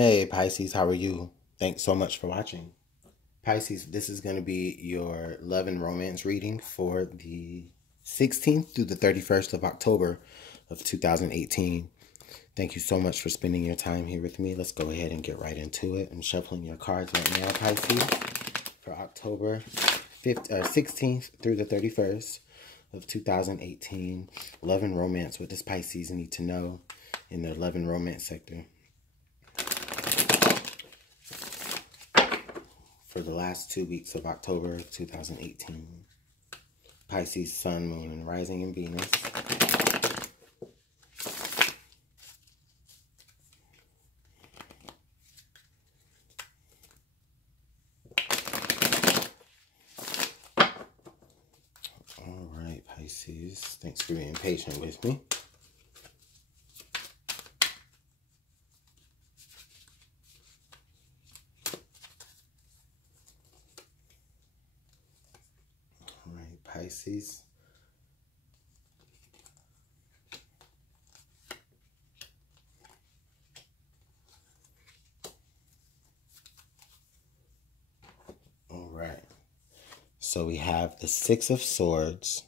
Hey Pisces, how are you? Thanks so much for watching. Pisces, this is going to be your love and romance reading for the 16th through the 31st of October of 2018. Thank you so much for spending your time here with me. Let's go ahead and get right into it. I'm shuffling your cards right now, Pisces, for October 16th through the 31st of 2018. Love and romance, what does Pisces need to know in their love and romance sector? For the last 2 weeks of October 2018. Pisces, Sun, Moon, and Rising in Venus. All right, Pisces. Thanks for being patient with me. All right, Pisces. All right. So we have the Six of Swords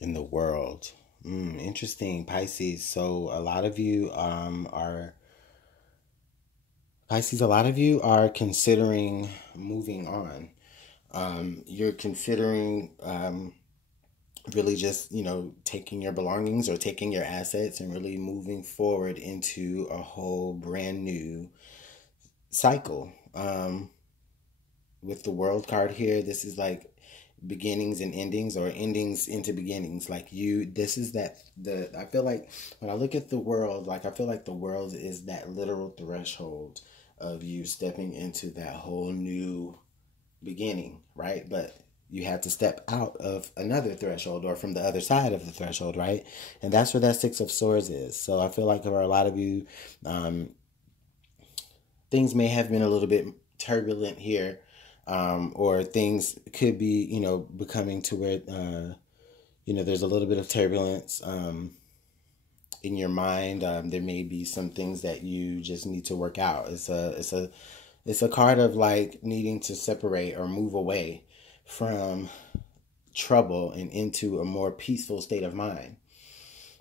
in the World. Interesting, Pisces. So a lot of you are Pisces. A lot of you are considering moving on. You're considering really just, taking your belongings or taking your assets and really moving forward into a whole brand new cycle. With the World card here, this is like beginnings and endings, or endings into beginnings. Like this is I feel like when I look at the World, like I feel like the World is that literal threshold of you stepping into that whole new beginning, right? But you have to step out of another threshold, or from the other side of the threshold, right? And that's where that Six of Swords is. So I feel like for a lot of you, things may have been a little bit turbulent here, or things could be, becoming to where, there's a little bit of turbulence in your mind. There may be some things that you just need to work out. It's a card of like needing to separate or move away from trouble and into a more peaceful state of mind,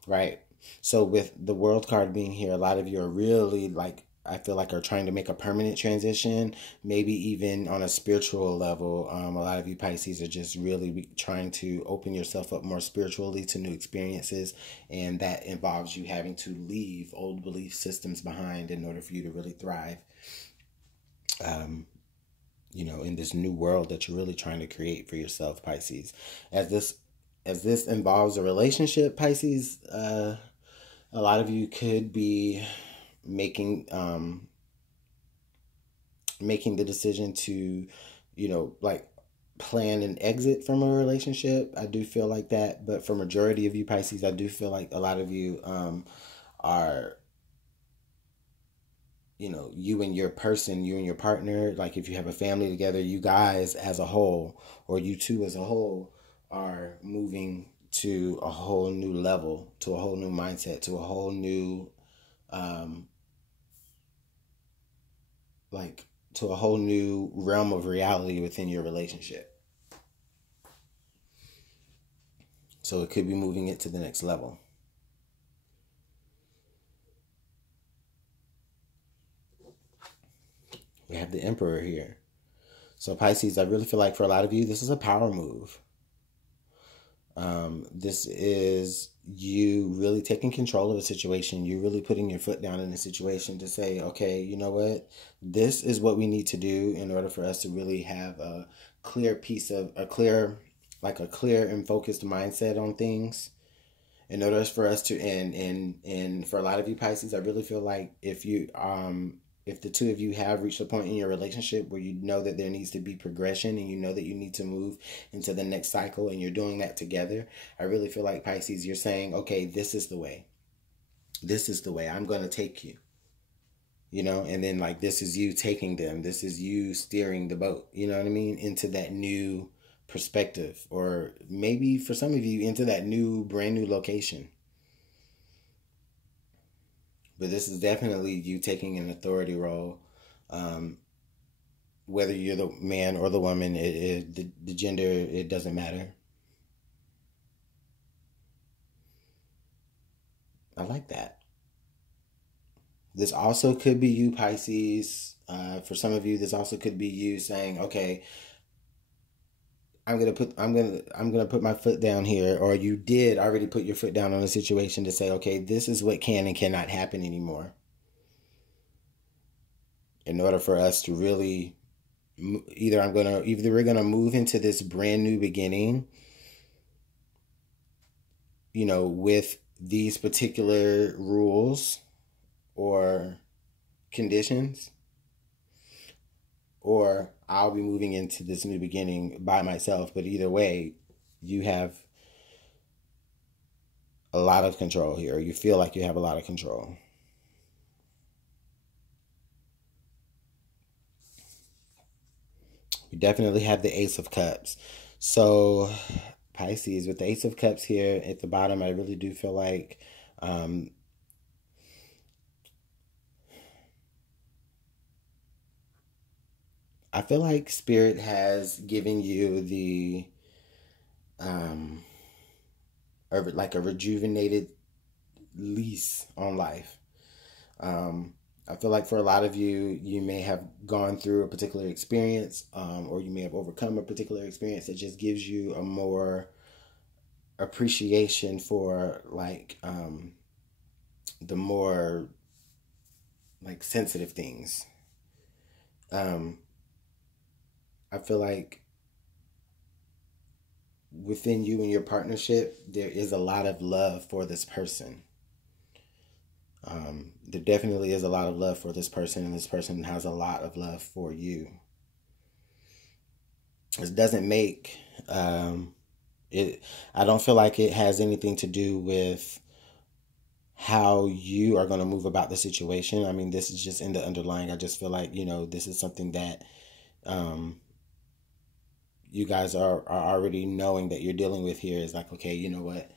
right? So with the World card being here, a lot of you are really like, I feel like are trying to make a permanent transition, maybe even on a spiritual level. A lot of you Pisces are just really trying to open yourself up more spiritually to new experiences, and that involves you having to leave old belief systems behind in order for you to really thrive. In this new world that you're really trying to create for yourself, Pisces. As this involves a relationship, Pisces, a lot of you could be making the decision to, like plan an exit from a relationship. I do feel like that, but for majority of you Pisces, I do feel like a lot of you are, you and your person, you and your partner, like if you have a family together, you guys as a whole, or you two as a whole, are moving to a whole new level, to a whole new mindset, to a whole new, to a whole new realm of reality within your relationship. So it could be moving it to the next level. We have the Emperor here. So Pisces, I really feel like for a lot of you, this is a power move. This is you really taking control of a situation. You really putting your foot down in a situation to say, okay, you know what? This is what we need to do in order for us to really have a clear and focused mindset on things. In order for us to, and for a lot of you Pisces, I really feel like if the two of you have reached a point in your relationship where you know that there needs to be progression, and you know that you need to move into the next cycle, and you're doing that together, I really feel like Pisces, you're saying, okay, this is the way. This is the way I'm going to take you. And then like this is you taking them. This is you steering the boat, you know what I mean, into that new perspective, or maybe for some of you into that brand new location. But this is definitely you taking an authority role. Whether you're the man or the woman, the gender, it doesn't matter. I like that. This also could be you, Pisces. For some of you, this also could be you saying, "Okay, I'm gonna put my foot down here," or you did already put your foot down on a situation to say, "Okay, this is what can and cannot happen anymore." In order for us to really, either we're gonna move into this brand new beginning, with these particular rules or conditions, or I'll be moving into this new beginning by myself. But either way, you have a lot of control here, or you feel like you have a lot of control. We definitely have the Ace of Cups. So, Pisces, with the Ace of Cups here at the bottom, I really do feel like Spirit has given you like a rejuvenated lease on life. I feel like for a lot of you, you may have gone through a particular experience, or you may have overcome a particular experience that just gives you a more appreciation for the more like sensitive things. I feel like within you and your partnership, there is a lot of love for this person. There definitely is a lot of love for this person, and this person has a lot of love for you. It doesn't make it. I don't feel like it has anything to do with how you are going to move about the situation. I mean, this is just in the underlying. I just feel like this is something that you guys are already knowing that you're dealing with here. Is like, okay, you know what?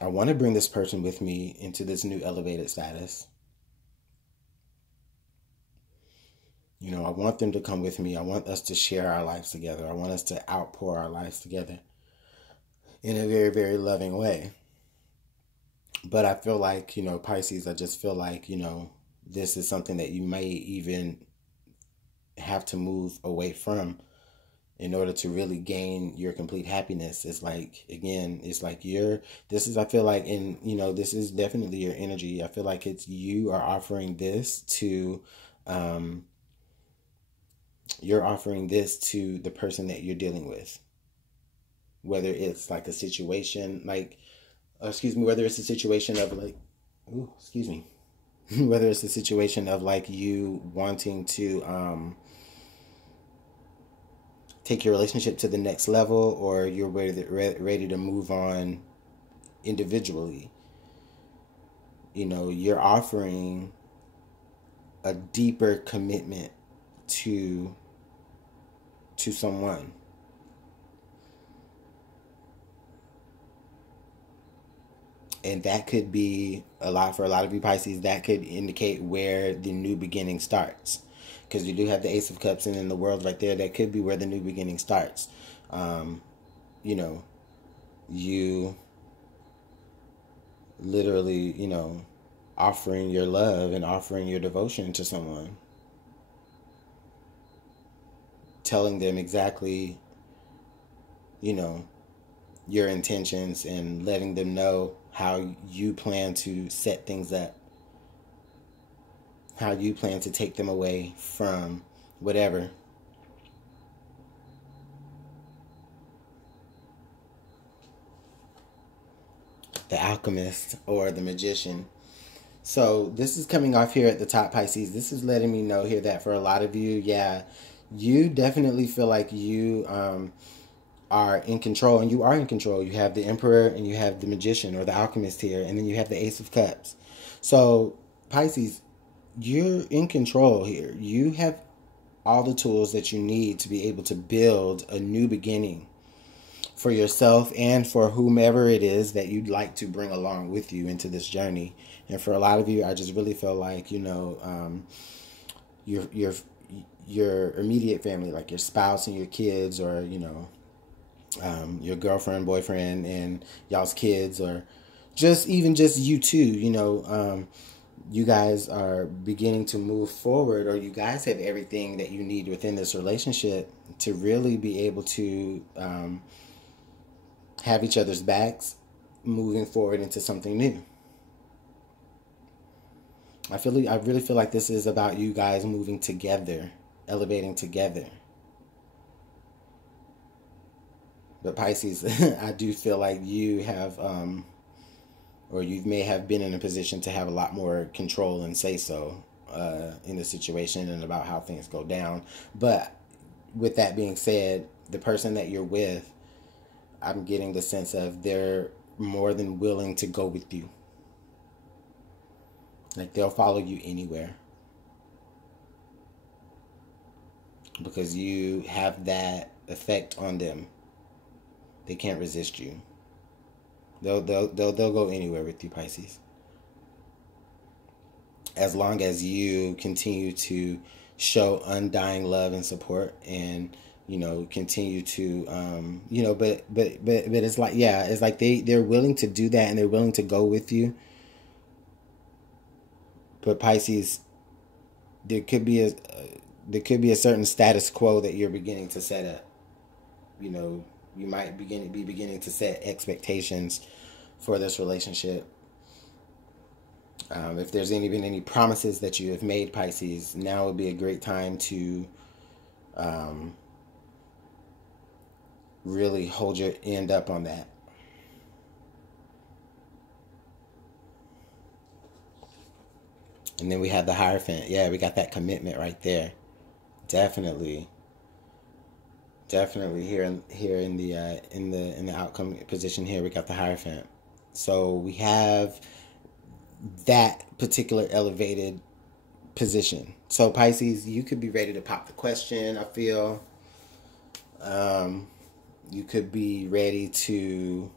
I want to bring this person with me into this new elevated status. I want them to come with me. I want us to share our lives together. I want us to outpour our lives together in a very, very loving way. But I feel like, Pisces, I just feel like, this is something that you may even have to move away from in order to really gain your complete happiness. It's like, again, it's like I feel like this is definitely your energy. I feel like you are offering this to, the person that you're dealing with. Whether it's like a situation whether it's a situation of whether it's a situation of like you wanting to, take your relationship to the next level, or you're ready to move on individually. You're offering a deeper commitment to someone. And that could be for a lot of you Pisces, that could indicate where the new beginning starts. Because you do have the Ace of Cups, and in the world right there, that could be where the new beginning starts. You literally, offering your love and offering your devotion to someone. Telling them exactly, your intentions, and letting them know how you plan to set things up. How you plan to take them away from whatever. The alchemist or the magician. So this is coming off here at the top, Pisces. This is letting me know here that for a lot of you, you definitely feel like you are in control, and you are in control. You have the Emperor, and you have the magician or the alchemist here, and then you have the Ace of Cups. So Pisces, you're in control here. You have all the tools that you need to be able to build a new beginning for yourself and for whomever it is that you'd like to bring along with you into this journey. And for a lot of you, I just really feel like, you know, your immediate family, like your spouse and your kids, or, you know, your girlfriend, boyfriend, and y'all's kids, or just even just you two, you know, you guys are beginning to move forward, or you guys have everything that you need within this relationship to really be able to have each other's backs moving forward into something new. I really feel like this is about you guys moving together, elevating together. But Pisces, I do feel like you have, or you may have been in a position to have a lot more control and say so in the situation and about how things go down. But with that being said, the person that you're with, I'm getting the sense of they're more than willing to go with you. Like, they'll follow you anywhere. Because you have that effect on them. They can't resist you. They'll go anywhere with you, Pisces. As long as you continue to show undying love and support, and, you know, continue to you know, but it's like, yeah, it's like they're willing to do that, and they're willing to go with you. But Pisces, there could be a certain status quo that you're beginning to set up. You know, you might be beginning to set expectations for this relationship. If there's been any promises that you have made, Pisces, now would be a great time to really hold your end up on that. And then we have the Hierophant. Yeah, we got that commitment right there. Definitely here in the outcome position here, we got the Hierophant. So we have that particular elevated position. So Pisces, you could be ready to pop the question, I feel. You could be ready to,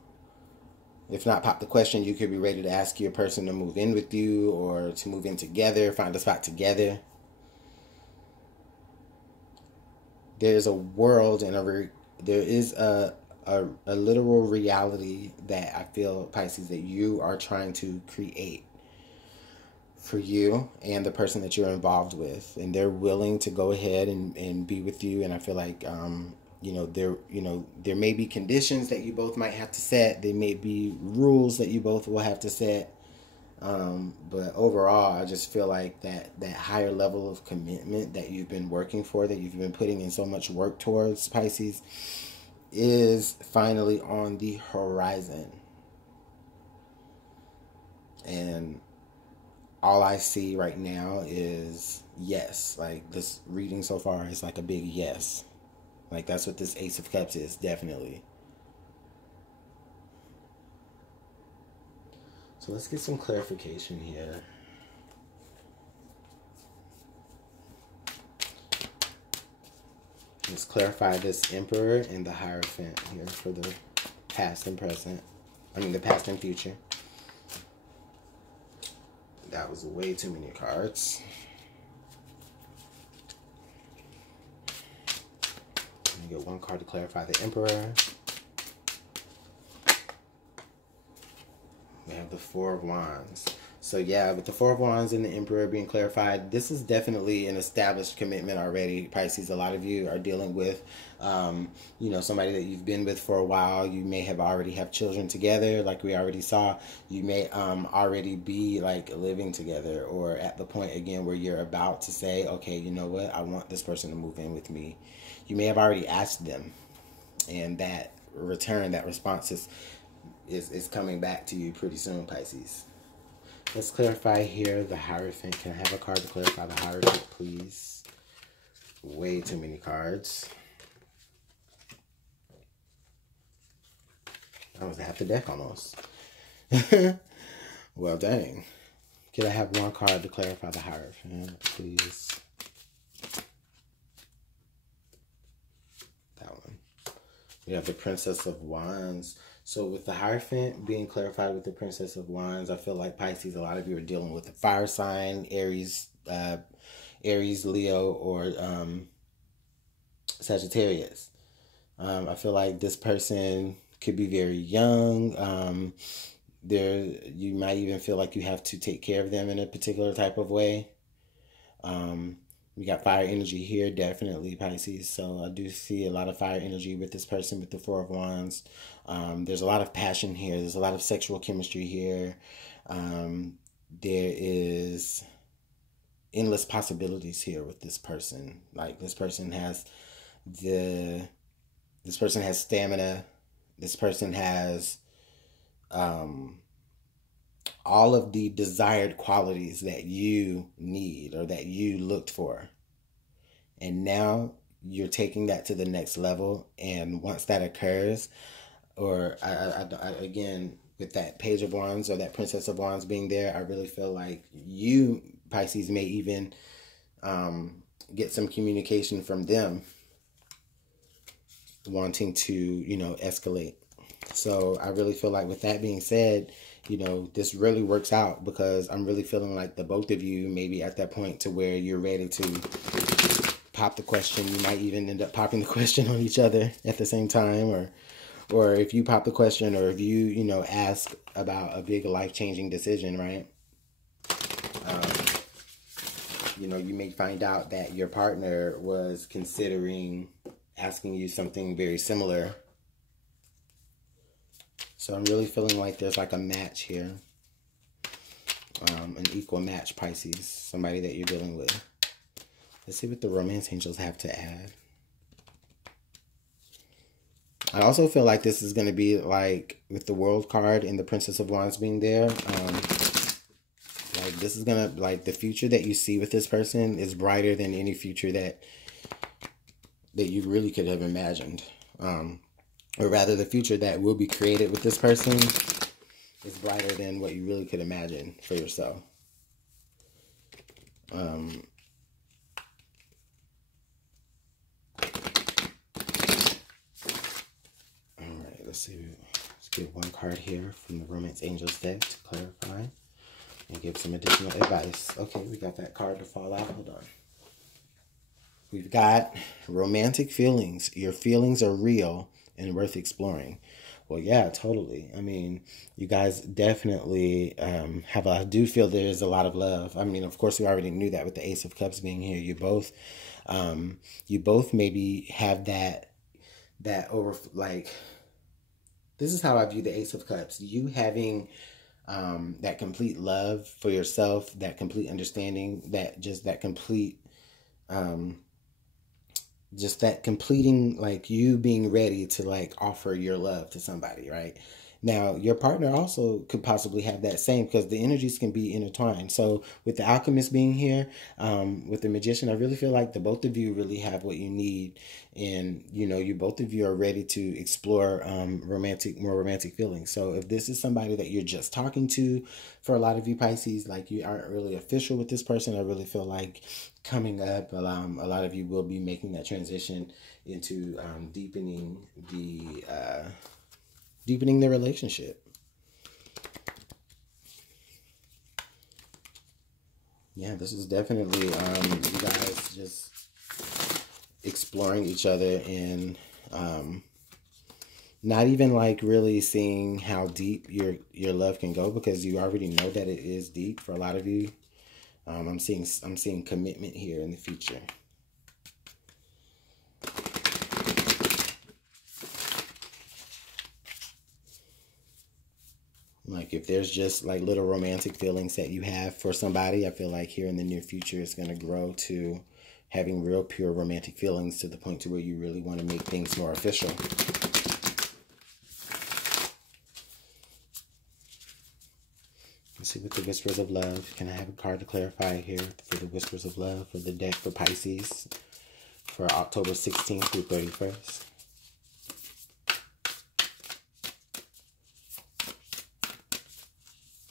if not pop the question, you could be ready to ask your person to move in with you, or to move in together, find a spot together. There's a world and there is a literal reality that I feel, Pisces, that you are trying to create for you and the person that you're involved with, and they're willing to go ahead and be with you. And I feel like you know, there may be conditions that you both might have to set. There may be rules that you both will have to set. But overall, I just feel like that higher level of commitment that you've been working for, that you've been putting in so much work towards, Pisces, is finally on the horizon. And all I see right now is yes. Like, this reading so far is like a big yes. Like, that's what this Ace of Cups is, definitely. So let's get some clarification here. Let's clarify this Emperor and the Hierophant here for the past and present. I mean, the past and future. That was way too many cards. Let me get one card to clarify the Emperor. We have the Four of Wands. So yeah, with the Four of Wands and the Emperor being clarified, this is definitely an established commitment already, Pisces. A lot of you are dealing with, you know, somebody that you've been with for a while. You may have already have children together, like we already saw. You may already be like living together, or at the point again where you're about to say, okay, you know what, I want this person to move in with me. You may have already asked them, and that return, that response is coming back to you pretty soon, Pisces. Let's clarify here the Hierophant. Can I have a card to clarify the Hierophant, please? Way too many cards. That was half the deck almost. Well, dang. Can I have one card to clarify the Hierophant, please? We have the Princess of Wands. So with the Hierophant being clarified with the Princess of Wands, I feel like Pisces, a lot of you are dealing with a fire sign, Aries, Leo, or Sagittarius. I feel like this person could be very young. You might even feel like you have to take care of them in a particular type of way. We got fire energy here, definitely, Pisces. So I do see a lot of fire energy with this person with the Four of Wands. There's a lot of passion here. There's a lot of sexual chemistry here. There is endless possibilities here with this person. Like this person has stamina. This person has all of the desired qualities that you need or that you looked for. And now you're taking that to the next level. And once that occurs, or again, with that Page of Wands or that Princess of Wands being there, I really feel like you, Pisces, may even get some communication from them wanting to, escalate. So I really feel like with that being said, this really works out, because I'm really feeling like the both of you may be at that point to where you're ready to pop the question. You might even end up popping the question on each other at the same time, or if you pop the question, or if you, ask about a big life-changing decision, right? You may find out that your partner was considering asking you something very similar. So I'm really feeling like there's like a match here. An equal match, Pisces. Somebody that you're dealing with. Let's see what the romance angels have to add. I also feel like this is going to be like with the World card and the Princess of Wands being there. Like this is going to, like the future that you see with this person is brighter than any future that you really could have imagined. Or rather, the future that will be created with this person is brighter than what you really could imagine for yourself. All right, let's see. Let's get one card here from the Romance Angels deck to clarify and give some additional advice. Okay, we got that card to fall out. Hold on. We've got romantic feelings. Your feelings are real and worth exploring. Well, yeah, totally. I mean, you guys definitely I do feel there's a lot of love. I mean, of course, we already knew that with the Ace of Cups being here. You both maybe have that over, like, this is how I view the Ace of Cups. You having that complete love for yourself, that complete understanding, that completing, like you being ready to like offer your love to somebody, right? Now, your partner also could possibly have that same, because the energies can be intertwined. So with the Alchemist being here, with the Magician, I really feel like the both of you really have what you need. And, you both of you are ready to explore more romantic feelings. So if this is somebody that you're just talking to, for a lot of you Pisces, like you aren't really official with this person, I really feel like coming up, a lot of you will be making that transition into deepening the relationship. Yeah, this is definitely you guys just exploring each other and not even like really seeing how deep your love can go, because you already know that it is deep for a lot of you. I'm seeing commitment here in the future. Like if there's just like little romantic feelings that you have for somebody, I feel like here in the near future it's going to grow to having real pure romantic feelings, to the point to where you really want to make things more official. Let's see what the Whispers of Love. Can I have a card to clarify here for the Whispers of Love for the deck for Pisces for October 16th through 31st?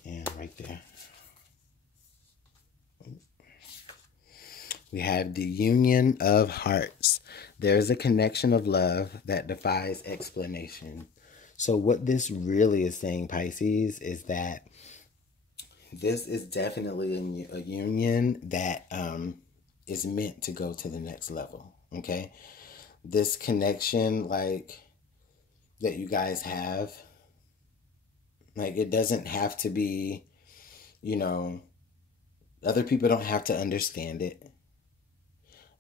And right there. We have the Union of Hearts. There is a connection of love that defies explanation. So what this really is saying, Pisces, is that this is definitely a union that is meant to go to the next level. Okay, this connection, like, that you guys have, like, it doesn't have to be, you know, other people don't have to understand it.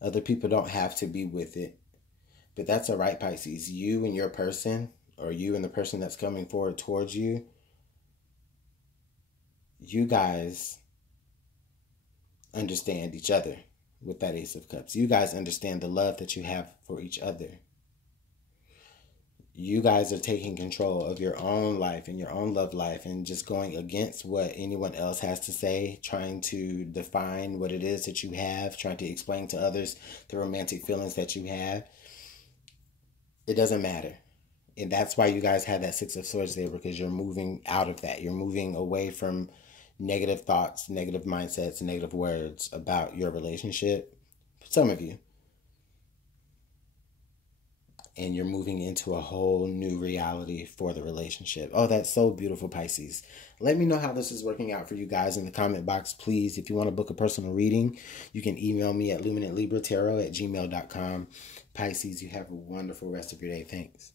Other people don't have to be with it. But that's all right, Pisces. You and your person, or you and the person that's coming forward towards you, you guys understand each other with that Ace of Cups. You guys understand the love that you have for each other. You guys are taking control of your own life and your own love life and just going against what anyone else has to say, trying to define what it is that you have, trying to explain to others the romantic feelings that you have. It doesn't matter. And that's why you guys have that Six of Swords there, because you're moving out of that. You're moving away from negative thoughts, negative mindsets, negative words about your relationship. For some of you. And you're moving into a whole new reality for the relationship. Oh, that's so beautiful, Pisces. Let me know how this is working out for you guys in the comment box, please. If you want to book a personal reading, you can email me at LuminantLibraTarot@gmail.com. Pisces, you have a wonderful rest of your day. Thanks.